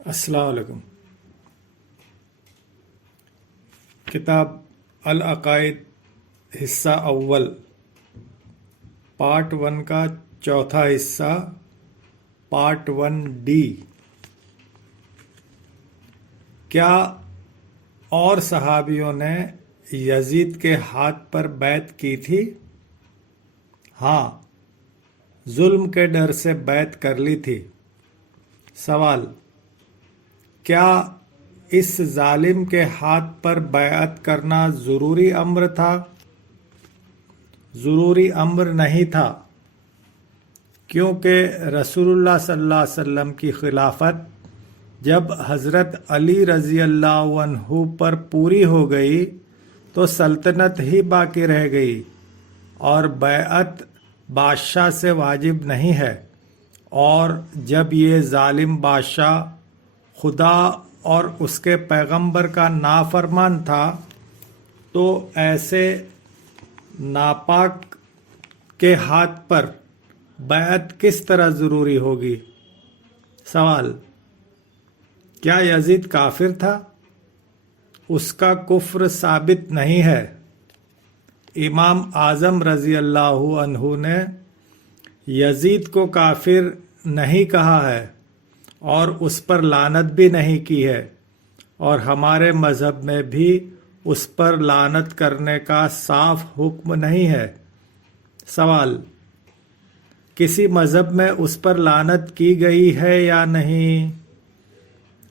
السلام علیکم۔ کتاب العقائد حصہ اول پارٹ 1 کا چوتھا حصہ پارٹ 1D۔ کیا اور صحابیوں نے یزید کے ہاتھ پر بیعت کی تھی؟ ہاں، ظلم کے ڈر سے بیعت کر لی تھی۔ سوال: کیا اس ظالم کے ہاتھ پر بیعت کرنا ضروری امر تھا؟ ضروری امر نہیں تھا، کیونکہ رسول اللہ صلی اللہ علیہ وسلم کی خلافت جب حضرت علی رضی اللہ عنہ پر پوری ہو گئی تو سلطنت ہی باقی رہ گئی، اور بیعت بادشاہ سے واجب نہیں ہے۔ اور جب یہ ظالم بادشاہ خدا اور اس کے پیغمبر کا نافرمان تھا تو ایسے ناپاک کے ہاتھ پر بیعت کس طرح ضروری ہوگی؟ سوال: کیا یزید کافر تھا؟ اس کا کفر ثابت نہیں ہے۔ امام اعظم رضی اللہ عنہ نے یزید کو کافر نہیں کہا ہے اور اس پر لعنت بھی نہیں کی ہے، اور ہمارے مذہب میں بھی اس پر لعنت کرنے کا صاف حکم نہیں ہے۔ سوال: کسی مذہب میں اس پر لعنت کی گئی ہے یا نہیں؟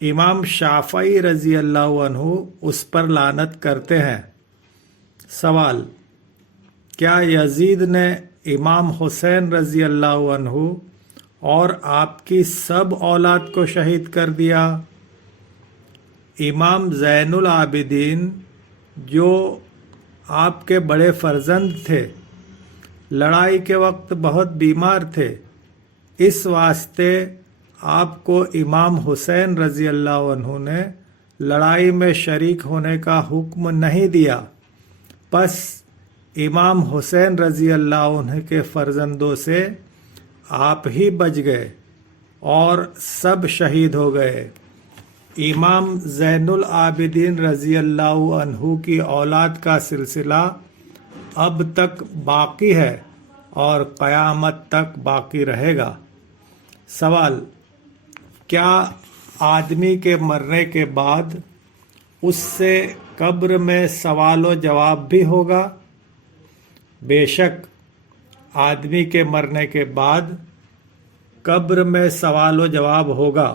امام شافعی رضی اللہ عنہ اس پر لعنت کرتے ہیں۔ سوال: کیا یزید نے امام حسین رضی اللہ عنہ اور آپ کی سب اولاد کو شہید کر دیا؟ امام زین العابدین جو آپ کے بڑے فرزند تھے، لڑائی کے وقت بہت بیمار تھے، اس واسطے آپ کو امام حسین رضی اللہ عنہ نے لڑائی میں شریک ہونے کا حکم نہیں دیا۔ پس امام حسین رضی اللہ عنہ کے فرزندوں سے آپ ہی بچ گئے اور سب شہید ہو گئے۔ امام زین العابدین رضی اللہ عنہ کی اولاد کا سلسلہ اب تک باقی ہے اور قیامت تک باقی رہے گا۔ سوال: کیا آدمی کے مرنے کے بعد اس سے قبر میں سوال و جواب بھی ہوگا؟ بے شک، آدمی کے مرنے کے بعد قبر میں سوال و جواب ہوگا،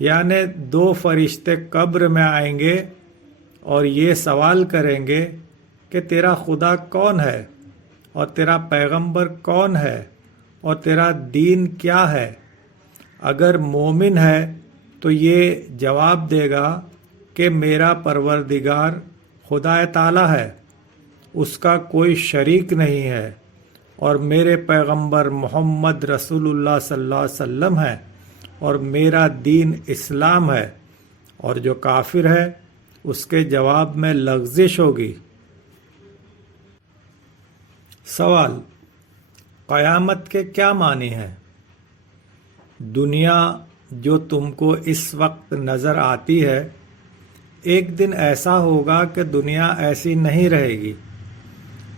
یعنی 2 فرشتے قبر میں آئیں گے اور یہ سوال کریں گے کہ تیرا خدا کون ہے، اور تیرا پیغمبر کون ہے، اور تیرا دین کیا ہے؟ اگر مومن ہے تو یہ جواب دے گا کہ میرا پروردگار خدا تعالی ہے، اس کا کوئی شریک نہیں ہے، اور میرے پیغمبر محمد رسول اللہ صلی اللہ علیہ وسلم ہے، اور میرا دین اسلام ہے۔ اور جو کافر ہے اس کے جواب میں لغزش ہوگی۔ سوال: قیامت کے کیا معنی ہیں؟ دنیا جو تم کو اس وقت نظر آتی ہے، ایک دن ایسا ہوگا کہ دنیا ایسی نہیں رہے گی،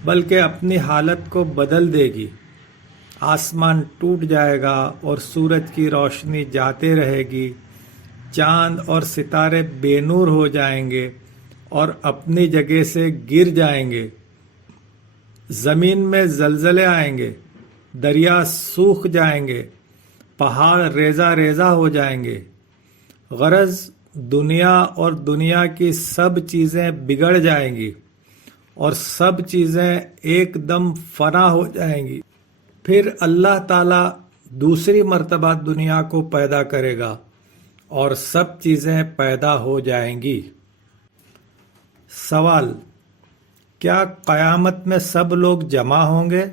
بلکہ اپنی حالت کو بدل دے گی۔ آسمان ٹوٹ جائے گا اور سورج کی روشنی جاتے رہے گی، چاند اور ستارے بے نور ہو جائیں گے اور اپنی جگہ سے گر جائیں گے، زمین میں زلزلے آئیں گے، دریا سوکھ جائیں گے، پہاڑ ریزہ ریزہ ہو جائیں گے۔ غرض دنیا اور دنیا کی سب چیزیں بگڑ جائیں گی اور سب چیزیں ایک دم فنا ہو جائیں گی۔ پھر اللہ تعالیٰ دوسری مرتبہ دنیا کو پیدا کرے گا اور سب چیزیں پیدا ہو جائیں گی۔ سوال: کیا قیامت میں سب لوگ جمع ہوں گے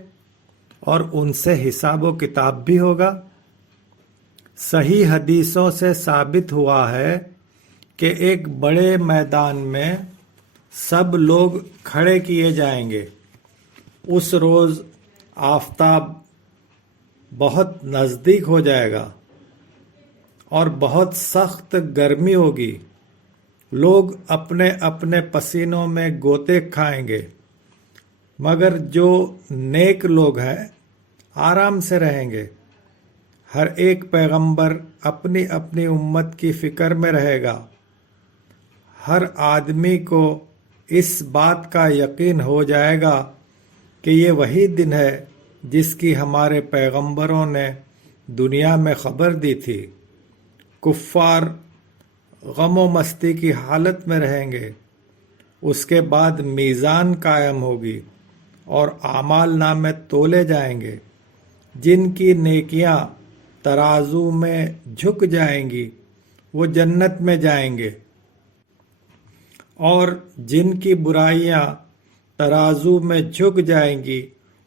اور ان سے حساب و کتاب بھی ہوگا؟ صحیح حدیثوں سے ثابت ہوا ہے کہ ایک بڑے میدان میں سب لوگ کھڑے کیے جائیں گے۔ اس روز آفتاب بہت نزدیک ہو جائے گا اور بہت سخت گرمی ہوگی. لوگ اپنے اپنے پسینوں میں گوتے کھائیں گے، مگر جو نیک لوگ ہیں آرام سے رہیں گے. ہر ایک پیغمبر اپنی اپنی امت کی فکر میں رہے گا. ہر آدمی کو اس بات کا یقین ہو جائے گا کہ یہ وہی دن ہے جس کی ہمارے پیغمبروں نے دنیا میں خبر دی تھی. کفار غم و مستی کی حالت میں رہیں گے. اس کے بعد میزان قائم ہوگی اور اعمال نامے تولے جائیں گے. جن کی نیکیاں ترازو میں جھک جائیں گی وہ جنت میں جائیں گے، اور جن کی برائیاں ترازو میں جھک جائیں گی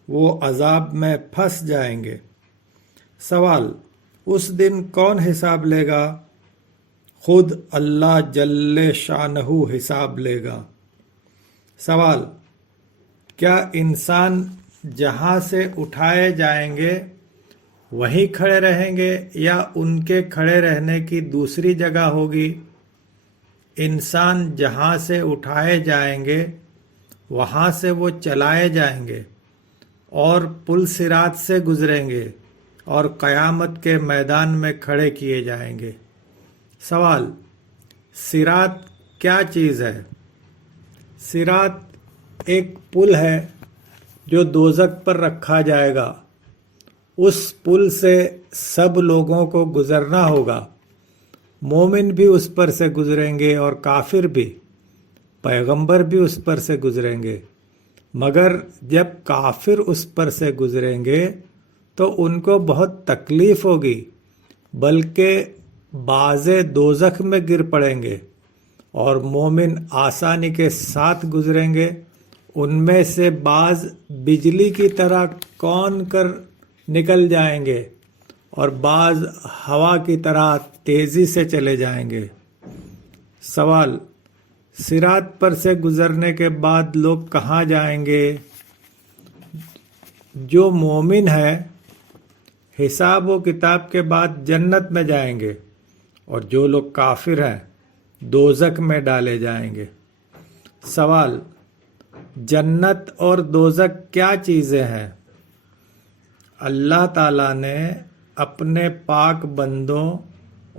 وہ عذاب میں پھنس جائیں گے. سوال: اس دن کون حساب لے گا؟ خود اللہ جل شانہ حساب لے گا. سوال: کیا انسان جہاں سے اٹھائے جائیں گے وہیں کھڑے رہیں گے یا ان کے کھڑے رہنے کی دوسری جگہ ہوگی؟ انسان جہاں سے اٹھائے جائیں گے وہاں سے وہ چلائے جائیں گے اور پل صراط سے گزریں گے اور قیامت کے میدان میں کھڑے کیے جائیں گے. سوال: صراط کیا چیز ہے؟ صراط ایک پل ہے جو دوزخ پر رکھا جائے گا. اس پل سے سب لوگوں کو گزرنا ہوگا. مومن بھی اس پر سے گزریں گے اور کافر بھی. پیغمبر بھی اس پر سے گزریں گے. مگر جب کافر اس پر سے گزریں گے تو ان کو بہت تکلیف ہوگی، بلکہ بعضے دوزخ میں گر پڑیں گے اور مومن آسانی کے ساتھ گزریں گے. ان میں سے بعض بجلی کی طرح کون کر نکل جائیں گے اور بعض ہوا کی طرح تیزی سے چلے جائیں گے. سوال: صراط پر سے گزرنے کے بعد لوگ کہاں جائیں گے؟ جو مومن ہے حساب و کتاب کے بعد جنت میں جائیں گے، اور جو لوگ کافر ہیں دوزخ میں ڈالے جائیں گے. سوال: جنت اور دوزخ کیا چیزیں ہیں؟ اللہ تعالیٰ نے اپنے پاک بندوں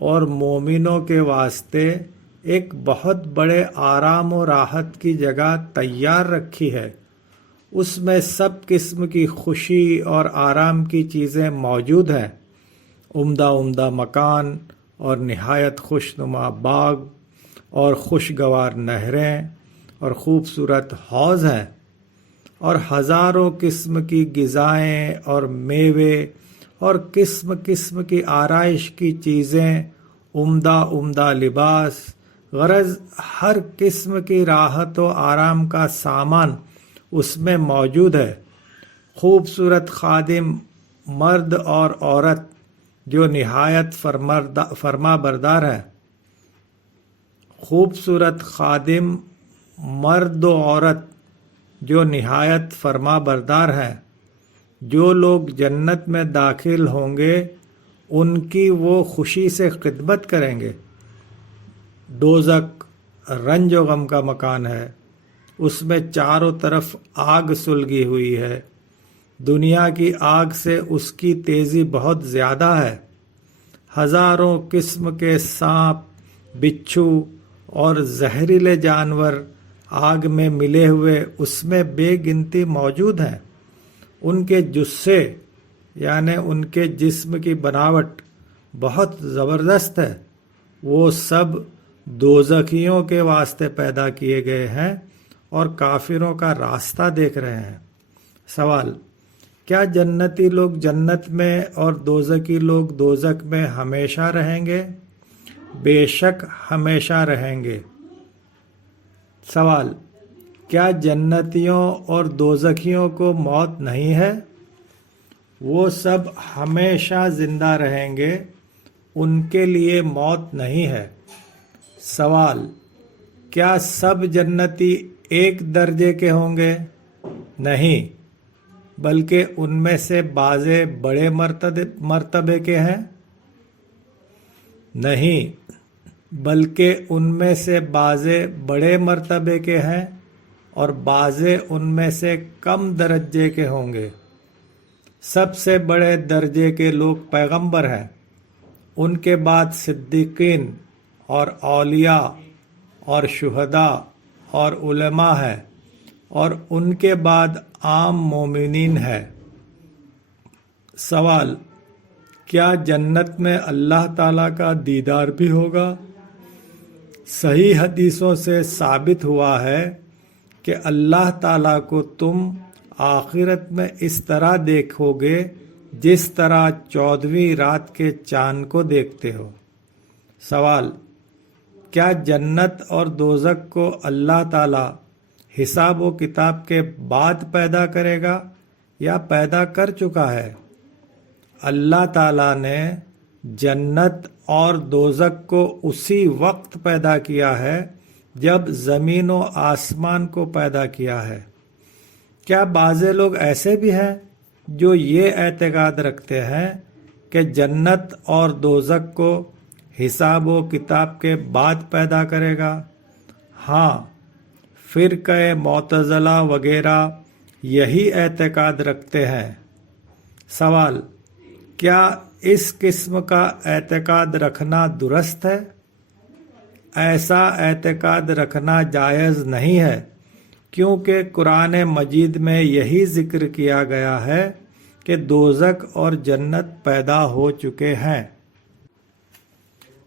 اور مومنوں کے واسطے ایک بہت بڑے آرام و راحت کی جگہ تیار رکھی ہے. اس میں سب قسم کی خوشی اور آرام کی چیزیں موجود ہیں. عمدہ عمدہ مکان اور نہایت خوشنما باغ اور خوشگوار نہریں اور خوبصورت حوض ہیں، اور ہزاروں قسم کی غذائیں اور میوے اور قسم قسم کی آرائش کی چیزیں، عمدہ عمدہ لباس، غرض ہر قسم کی راحت و آرام کا سامان اس میں موجود ہے. خوبصورت خادم مرد اور عورت جو نہایت فرما بردار ہیں. خوبصورت خادم مرد و عورت جو نہایت فرما بردار ہیں. جو لوگ جنت میں داخل ہوں گے ان کی وہ خوشی سے خدمت کریں گے. دوزخ رنج و غم کا مکان ہے. اس میں چاروں طرف آگ سلگی ہوئی ہے. دنیا کی آگ سے اس کی تیزی بہت زیادہ ہے. ہزاروں قسم کے سانپ، بچھو اور زہریلے جانور آگ میں ملے ہوئے اس میں بے گنتی موجود ہیں. ان کے جثے یعنی ان کے جسم کی بناوٹ بہت زبردست ہے. وہ سب دوزخیوں کے واسطے پیدا کیے گئے ہیں اور کافروں کا راستہ دیکھ رہے ہیں. سوال: کیا جنتی لوگ جنت میں اور دوزخی لوگ دوزخ میں ہمیشہ رہیں گے؟ بے شک ہمیشہ رہیں گے. سوال: کیا جنتیوں اور دوزخیوں کو موت نہیں ہے؟ وہ سب ہمیشہ زندہ رہیں گے، ان کے لیے موت نہیں ہے. سوال: کیا سب جنتی ایک درجے کے ہوں گے؟ نہیں، بلکہ ان میں سے بعضے بڑے مرتبے کے ہیں. نہیں بلکہ ان میں سے بعضے بڑے مرتبے کے ہیں اور بعضے ان میں سے کم درجے کے ہوں گے۔ سب سے بڑے درجے کے لوگ پیغمبر ہیں، ان کے بعد صدیقین اور اولیاء اور شہداء اور علماء ہے، اور ان کے بعد عام مومنین ہے۔ سوال: کیا جنت میں اللہ تعالیٰ کا دیدار بھی ہوگا؟ صحیح حدیثوں سے ثابت ہوا ہے کہ اللہ تعالیٰ کو تم آخرت میں اس طرح دیکھو گے جس طرح 14ویں رات کے چاند کو دیکھتے ہو۔ سوال: کیا جنت اور دوزخ کو اللہ تعالیٰ حساب و کتاب کے بعد پیدا کرے گا یا پیدا کر چکا ہے؟ اللہ تعالیٰ نے جنت اور دوزخ کو اسی وقت پیدا کیا ہے جب زمین و آسمان کو پیدا کیا ہے۔ کیا بعض لوگ ایسے بھی ہیں جو یہ اعتقاد رکھتے ہیں کہ جنت اور دوزخ کو حساب و کتاب کے بعد پیدا کرے گا؟ ہاں، فرقہ معتزلہ وغیرہ یہی اعتقاد رکھتے ہیں۔ سوال: کیا اس قسم کا اعتقاد رکھنا درست ہے؟ ایسا اعتقاد رکھنا جائز نہیں ہے، کیونکہ قرآن مجید میں یہی ذکر کیا گیا ہے کہ دوزخ اور جنت پیدا ہو چکے ہیں۔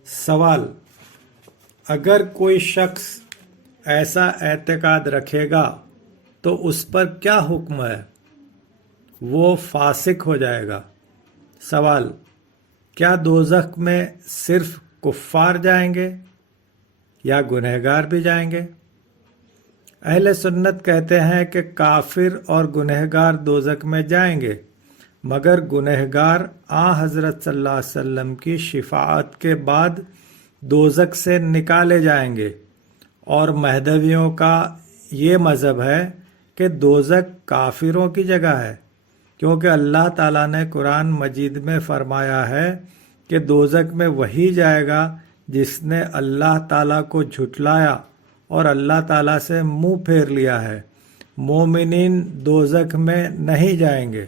سوال: اگر کوئی شخص ایسا اعتقاد رکھے گا تو اس پر کیا حکم ہے؟ وہ فاسق ہو جائے گا۔ سوال: کیا دوزخ میں صرف کفار جائیں گے یا گنہگار بھی جائیں گے؟ اہل سنت کہتے ہیں کہ کافر اور گنہگار دوزخ میں جائیں گے، مگر گنہگار حضرت صلی اللہ علیہ وسلم کی شفاعت کے بعد دوزخ سے نکالے جائیں گے۔ اور مہدویوں کا یہ مذہب ہے کہ دوزخ کافروں کی جگہ ہے، کیونکہ اللہ تعالیٰ نے قرآن مجید میں فرمایا ہے کہ دوزخ میں وہی جائے گا جس نے اللہ تعالیٰ کو جھٹلایا اور اللہ تعالیٰ سے منہ پھیر لیا ہے۔ مومنین دوزخ میں نہیں جائیں گے۔